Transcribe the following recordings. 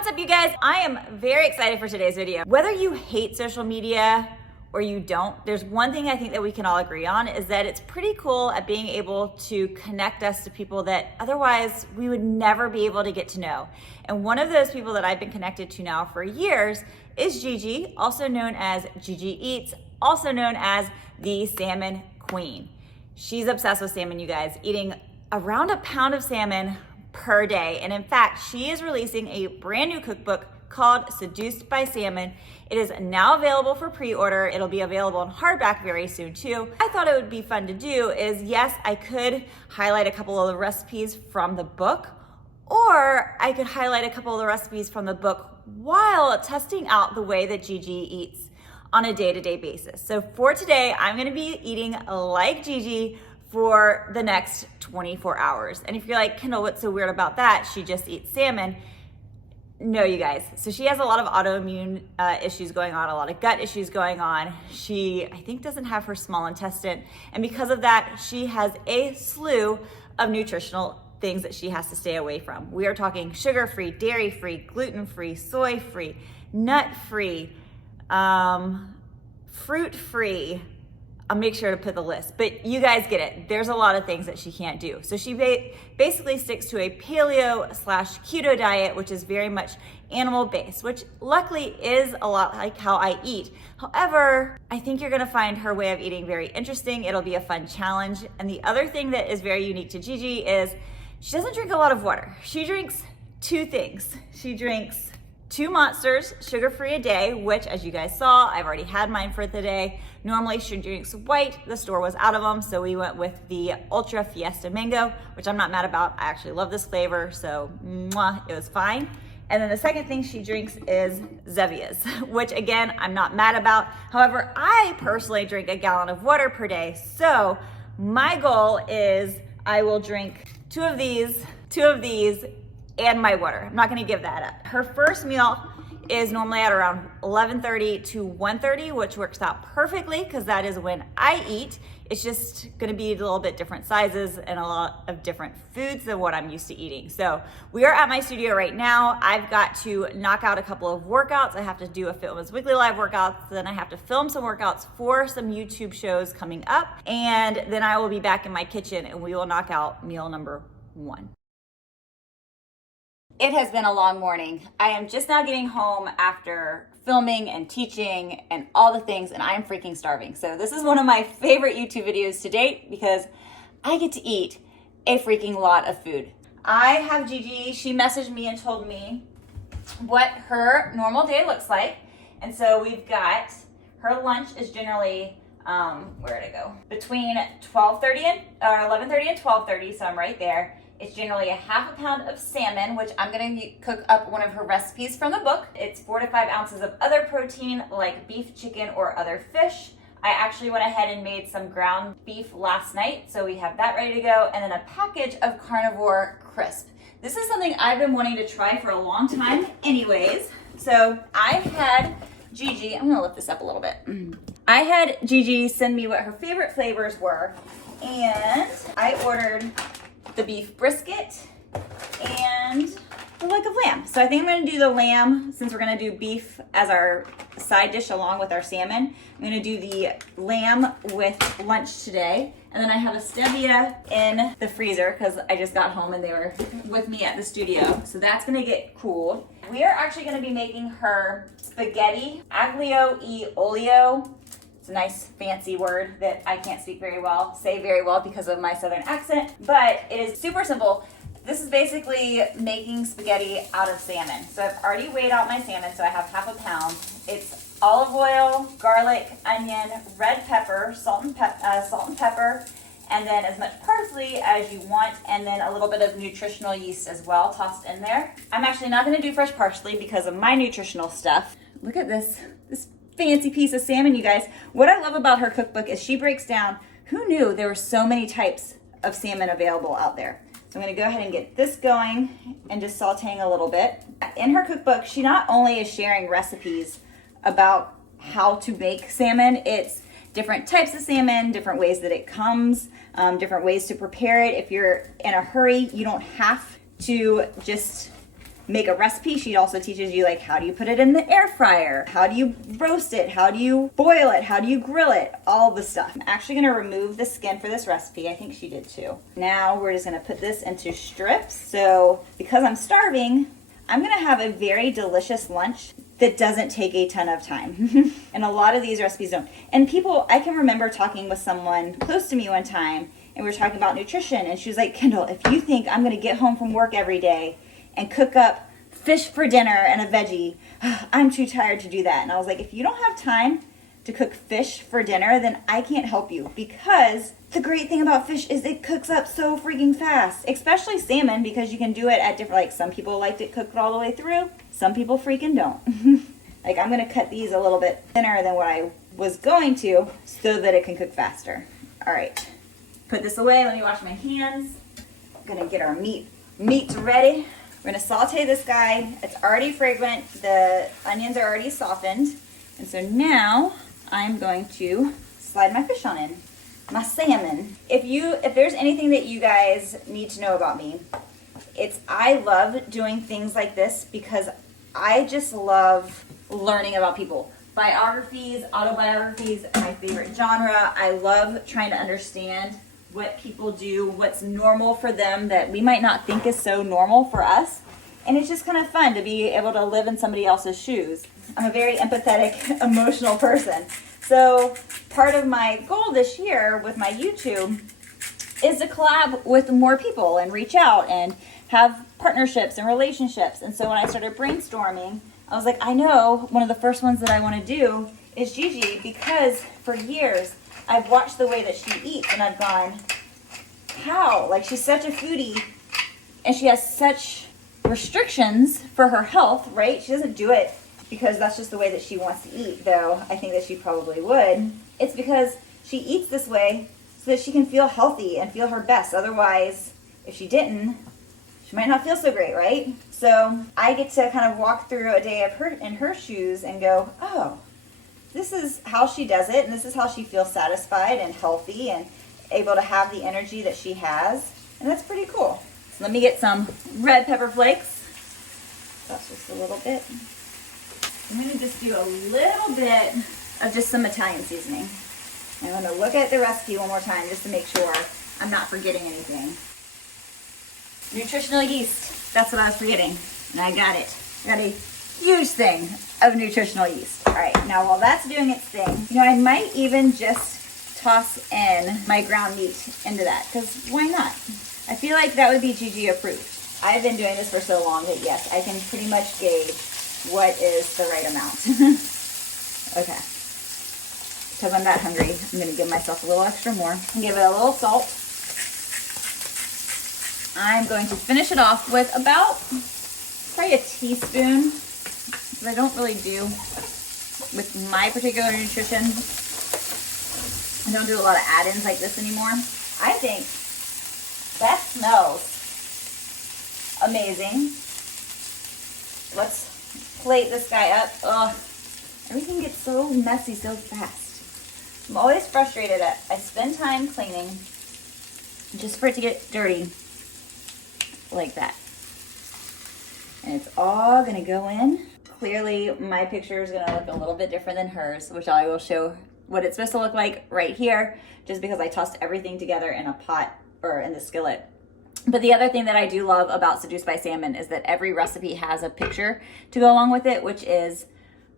What's up, you guys? I am very excited for today's video. Whether you hate social media or you don't, there's one thing I think that we can all agree on is that it's pretty cool at being able to connect us to people that otherwise we would never be able to get to know. And one of those people that I've been connected to now for years is Gigi, also known as Gigi Eats, also known as the Salmon Queen. She's obsessed with salmon, you guys, eating around a pound of salmon per day. And in fact, she is releasing a brand new cookbook called Seduced by Salmon. It is now available for pre-order. It'll be available in hardback very soon too. I thought it would be fun to do is, yes, I could highlight a couple of the recipes from the book, or I could highlight a couple of the recipes from the book while testing out the way that Gigi eats on a day-to-day basis. So for today, I'm gonna be eating like Gigi for the next 24 hours. And if you're like, Kendall, what's so weird about that? She just eats salmon. No, you guys. So she has a lot of autoimmune issues going on, a lot of gut issues going on. She, I think, doesn't have her small intestine. And because of that, she has a slew of nutritional things that she has to stay away from. We are talking sugar-free, dairy-free, gluten-free, soy-free, nut-free, fruit-free. I'll make sure to put the list, but you guys get it. There's a lot of things that she can't do. So she basically sticks to a paleo/keto diet, which is very much animal-based, which luckily is a lot like how I eat. However, I think you're gonna find her way of eating very interesting. It'll be a fun challenge. And the other thing that is very unique to Gigi is she doesn't drink a lot of water. She drinks two things. She drinks 2 Monsters, sugar-free a day, which, as you guys saw, I've already had mine for the day. Normally she drinks white. The store was out of them, so we went with the Ultra Fiesta Mango, which I'm not mad about. I actually love this flavor, so mwah, it was fine. And then the second thing she drinks is Zevias, which again, I'm not mad about. However, I personally drink a gallon of water per day, so my goal is I will drink two of these, and my water. I'm not gonna give that up. Her first meal is normally at around 11:30 to 1:30, which works out perfectly because that is when I eat. It's just gonna be a little bit different sizes and a lot of different foods than what I'm used to eating. So we are at my studio right now. I've got to knock out a couple of workouts. I have to do a Fitness Weekly Live workouts, then I have to film some workouts for some YouTube shows coming up, and then I will be back in my kitchen and we will knock out meal number 1. It has been a long morning. I am just now getting home after filming and teaching and all the things, and I am freaking starving. So this is one of my favorite YouTube videos to date because I get to eat a freaking lot of food. I have Gigi, she messaged me and told me what her normal day looks like. And so we've got, her lunch is generally, where'd it go? Between 12:30 and, or 11:30 and 12:30, so I'm right there. It's generally a half a pound of salmon, which I'm gonna cook up one of her recipes from the book. It's 4 to 5 ounces of other protein like beef, chicken, or other fish. I actually went ahead and made some ground beef last night, so we have that ready to go, and then a package of carnivore crisp. This is something I've been wanting to try for a long time anyways. So I had Gigi, I'm gonna lift this up a little bit. I had Gigi send me what her favorite flavors were, and I ordered the beef brisket and the leg of lamb. So I think I'm gonna do the lamb since we're gonna do beef as our side dish along with our salmon. I'm gonna do the lamb with lunch today. And then I have a stevia in the freezer because I just got home and they were with me at the studio. So that's gonna get cooled. We are actually gonna be making her spaghetti aglio e olio. It's a nice fancy word that I can't say very well because of my southern accent, but it is super simple. This is basically making spaghetti out of salmon. So I've already weighed out my salmon, so I have half a pound. It's olive oil, garlic, onion, red pepper, salt and pepper, and then as much parsley as you want, and then a little bit of nutritional yeast as well tossed in there. I'm actually not gonna do fresh parsley because of my nutritional stuff. Look at this fancy piece of salmon, you guys. What I love about her cookbook is she breaks down, who knew there were so many types of salmon available out there. So I'm gonna go ahead and get this going and just sauteing a little bit. In her cookbook, she not only is sharing recipes about how to make salmon, it's different types of salmon, different ways that it comes, different ways to prepare it. If you're in a hurry, you don't have to just make a recipe, she also teaches you like, how do you put it in the air fryer? How do you roast it? How do you boil it? How do you grill it? All the stuff. I'm actually gonna remove the skin for this recipe. I think she did too. Now we're just gonna put this into strips. So because I'm starving, I'm gonna have a very delicious lunch that doesn't take a ton of time. And a lot of these recipes don't. And people, I can remember talking with someone close to me one time, and we were talking about nutrition, and she was like, Kendall, if you think I'm gonna get home from work every day and cook up fish for dinner and a veggie, I'm too tired to do that. And I was like, if you don't have time to cook fish for dinner, then I can't help you, because the great thing about fish is it cooks up so freaking fast, especially salmon, because you can do it at different, like some people liked it cooked all the way through, some people freaking don't. Like I'm gonna cut these a little bit thinner than what I was going to so that it can cook faster. All right, put this away, let me wash my hands. I'm gonna get our meat ready. We're gonna saute this guy. It's already fragrant, the onions are already softened. And so now I'm going to slide my fish on in, my salmon. If there's anything that you guys need to know about me, it's I love doing things like this because I just love learning about people. Biographies, autobiographies, my favorite genre. I love trying to understand what people do, what's normal for them that we might not think is so normal for us. And it's just kind of fun to be able to live in somebody else's shoes. I'm a very empathetic, emotional person. So part of my goal this year with my YouTube is to collab with more people and reach out and have partnerships and relationships. And so when I started brainstorming, I was like, I know one of the first ones that I want to do is Gigi, because for years I've watched the way that she eats and I've gone, how? Like, she's such a foodie and she has such restrictions for her health, right? She doesn't do it because that's just the way that she wants to eat, though I think that she probably would. It's because she eats this way so that she can feel healthy and feel her best. Otherwise, if she didn't, she might not feel so great, right? So I get to kind of walk through a day of her in her shoes and go, oh, this is how she does it, and this is how she feels satisfied and healthy and able to have the energy that she has, and that's pretty cool. So let me get some red pepper flakes. That's just a little bit. I'm gonna just do a little bit of just some Italian seasoning. I'm gonna look at the recipe one more time just to make sure I'm not forgetting anything. Nutritional yeast, that's what I was forgetting, and I got it. I got a huge thing of nutritional yeast. All right, now while that's doing its thing, I might even just toss in my ground meat into that, because why not? I feel like that would be Gigi approved. I've been doing this for so long that yes, I can pretty much gauge what is the right amount. Okay, because I'm that hungry, I'm gonna give myself a little extra more. Give it a little salt. I'm going to finish it off with about probably a teaspoon, but I don't really do with my particular nutrition. I don't do a lot of add-ins like this anymore. I think that smells amazing. Let's plate this guy up. Ugh, everything gets so messy so fast. I'm always frustrated at I spend time cleaning just for it to get dirty like that. And it's all gonna go in. Clearly my picture is gonna look a little bit different than hers, which I will show what it's supposed to look like right here, just because I tossed everything together in a pot or in the skillet. But the other thing that I do love about Seduced by Salmon is that every recipe has a picture to go along with it, which is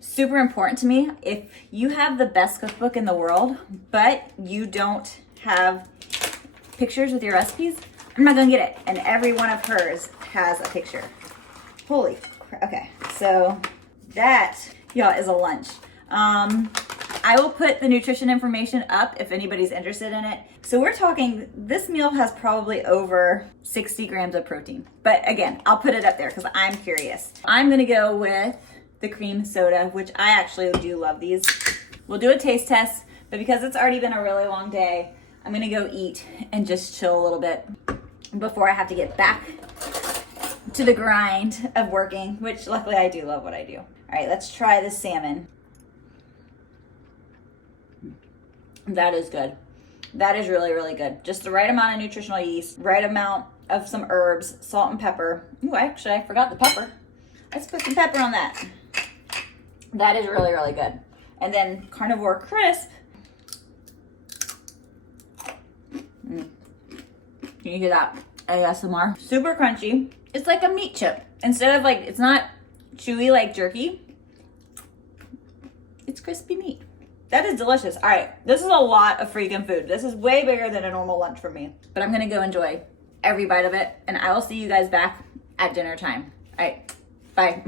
super important to me. If you have the best cookbook in the world, but you don't have pictures with your recipes, I'm not gonna get it. And every one of hers has a picture. Holy crap. Okay, so that, y'all, is a lunch. I will put the nutrition information up if anybody's interested in it. So we're talking, this meal has probably over 60 grams of protein. But again, I'll put it up there because I'm curious. I'm gonna go with the cream soda, which I actually do love these. We'll do a taste test, but because it's already been a really long day, I'm gonna go eat and just chill a little bit before I have to get back to the grind of working, which luckily I do love what I do. All right, let's try the salmon. That is good. That is really, really good. Just the right amount of nutritional yeast, right amount of some herbs, salt and pepper. Ooh, actually, I forgot the pepper. Let's put some pepper on that. That is really, really good. And then carnivore crisp. Can you hear that ASMR? Super crunchy. It's like a meat chip. Instead of like, it's not chewy like jerky. It's crispy meat. That is delicious. All right, this is a lot of freaking food. This is way bigger than a normal lunch for me. But I'm gonna go enjoy every bite of it, and I will see you guys back at dinner time. All right, bye.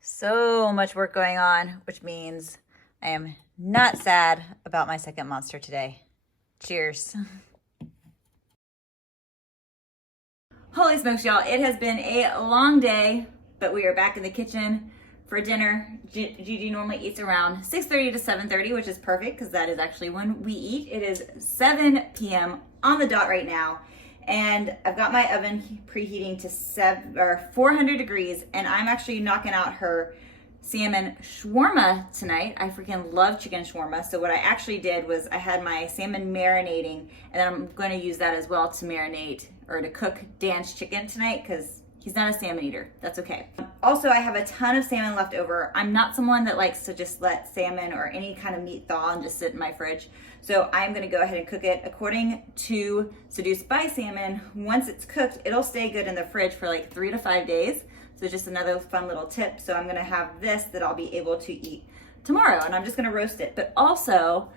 So much work going on, which means I am not sad about my second monster today. Cheers. Holy smokes, y'all. It has been a long day, but we are back in the kitchen for dinner. Gigi normally eats around 6:30 to 7:30, which is perfect because that is actually when we eat. It is 7 p.m. on the dot right now, and I've got my oven preheating to 400 degrees, and I'm actually knocking out her salmon shawarma tonight. I freaking love chicken shawarma. So what I actually did was I had my salmon marinating, and then I'm going to use that as well to marinate or to cook Dan's chicken tonight because he's not a salmon eater. That's okay. Also, I have a ton of salmon left over. I'm not someone that likes to just let salmon or any kind of meat thaw and just sit in my fridge. So I'm gonna go ahead and cook it according to Seduced by Salmon. Once it's cooked, it'll stay good in the fridge for like 3 to 5 days. So just another fun little tip. So I'm gonna have this that I'll be able to eat tomorrow, and I'm just gonna roast it. But also,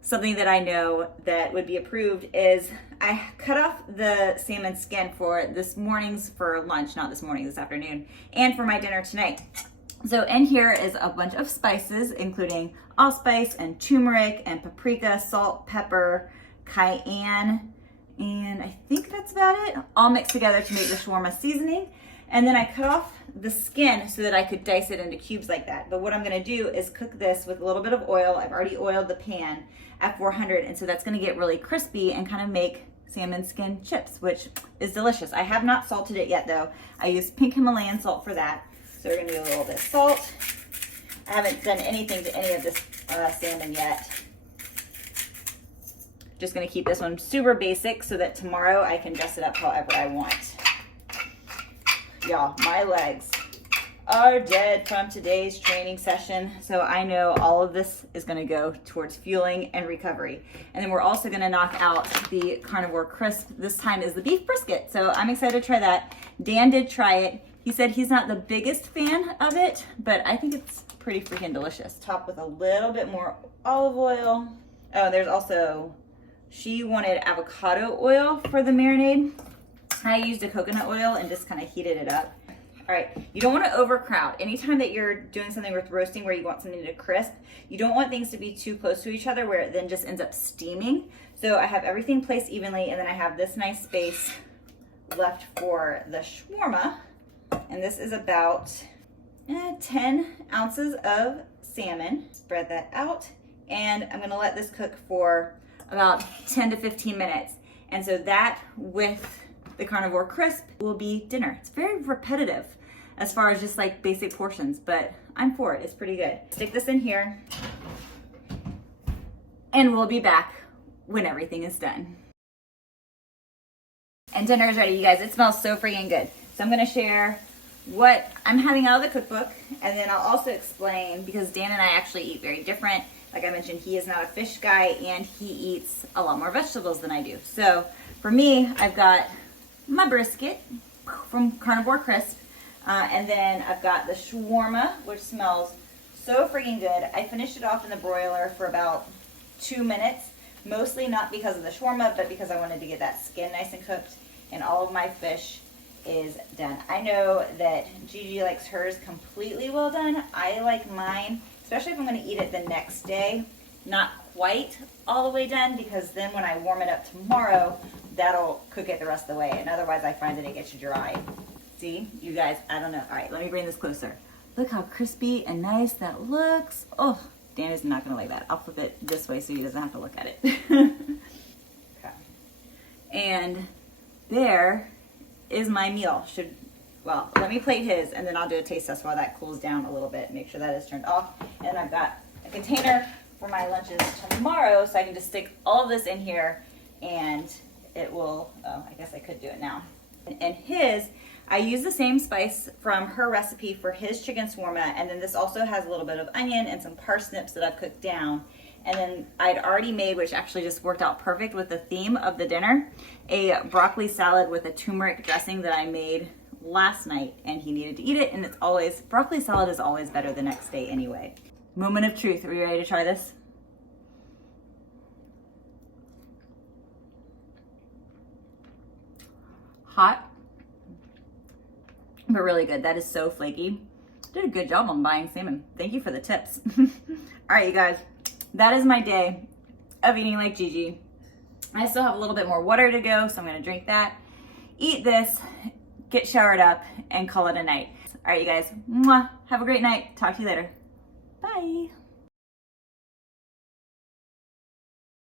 something that I know that would be approved is I cut off the salmon skin for this morning's for lunch, not this morning, this afternoon, and for my dinner tonight. So in here is a bunch of spices, including allspice and turmeric and paprika, salt, pepper, cayenne, and I think that's about it, all mixed together to make the shawarma seasoning. And then I cut off the skin so that I could dice it into cubes like that. But what I'm gonna do is cook this with a little bit of oil. I've already oiled the pan at 400, and so that's gonna get really crispy and kind of make salmon skin chips, which is delicious. I have not salted it yet though. I used pink Himalayan salt for that. So we're gonna do a little bit of salt. I haven't done anything to any of this salmon yet. Just gonna keep this one super basic so that tomorrow I can dress it up however I want. Y'all, my legs are dead from today's training session. So I know all of this is gonna go towards fueling and recovery. And then we're also gonna knock out the carnivore crisp. This time is the beef brisket. So I'm excited to try that. Dan did try it. He said he's not the biggest fan of it, but I think it's pretty freaking delicious. Top with a little bit more olive oil. Oh, there's also, she wanted avocado oil for the marinade. I used a coconut oil and just kind of heated it up. All right, you don't want to overcrowd. Anytime that you're doing something with roasting where you want something to crisp, you don't want things to be too close to each other where it then just ends up steaming. So I have everything placed evenly, and then I have this nice space left for the shawarma. And this is about 10 ounces of salmon. Spread that out, and I'm gonna let this cook for about 10 to 15 minutes. And so that with the carnivore crisp will be dinner. It's very repetitive as far as just like basic portions, but I'm for it. It's pretty good. Stick this in here, and we'll be back when everything is done. And dinner is ready, you guys. It smells so freaking good. So I'm gonna share what I'm having out of the cookbook, and then I'll also explain, because Dan and I actually eat very different. Like I mentioned, he is not a fish guy, and he eats a lot more vegetables than I do. So for me, I've got my brisket from Carnivore Crisp, and then I've got the shawarma, which smells so freaking good. I finished it off in the broiler for about 2 minutes, mostly not because of the shawarma, but because I wanted to get that skin nice and cooked, and all of my fish is done. I know that Gigi likes hers completely well done. I like mine, especially if I'm going to eat it the next day, not quite all the way done, because then when I warm it up tomorrow, that'll cook it the rest of the way, and otherwise I find that it gets dry. See, you guys, I don't know. All right, let me bring this closer. Look how crispy and nice that looks. Oh, Dan is not gonna like that. I'll flip it this way so he doesn't have to look at it. Okay. And there is my meal. Well, let me plate his, and then I'll do a taste test while that cools down a little bit. Make sure that is turned off. And I've got a container for my lunches tomorrow, so I can just stick all of this in here and it will, oh, I guess I could do it now. And his, I use the same spice from her recipe for his chicken shawarma, and then this also has a little bit of onion and some parsnips that I've cooked down. And then I'd already made, which actually just worked out perfect with the theme of the dinner, a broccoli salad with a turmeric dressing that I made last night, and he needed to eat it, and it's always, broccoli salad is always better the next day anyway. Moment of truth, are you ready to try this? Hot, but really good. That is so flaky. Did a good job on buying salmon. Thank you for the tips. All right, you guys. That is my day of eating like Gigi. I still have a little bit more water to go, so I'm gonna drink that, eat this, get showered up, and call it a night. All right, you guys, mwah, have a great night. Talk to you later. Bye.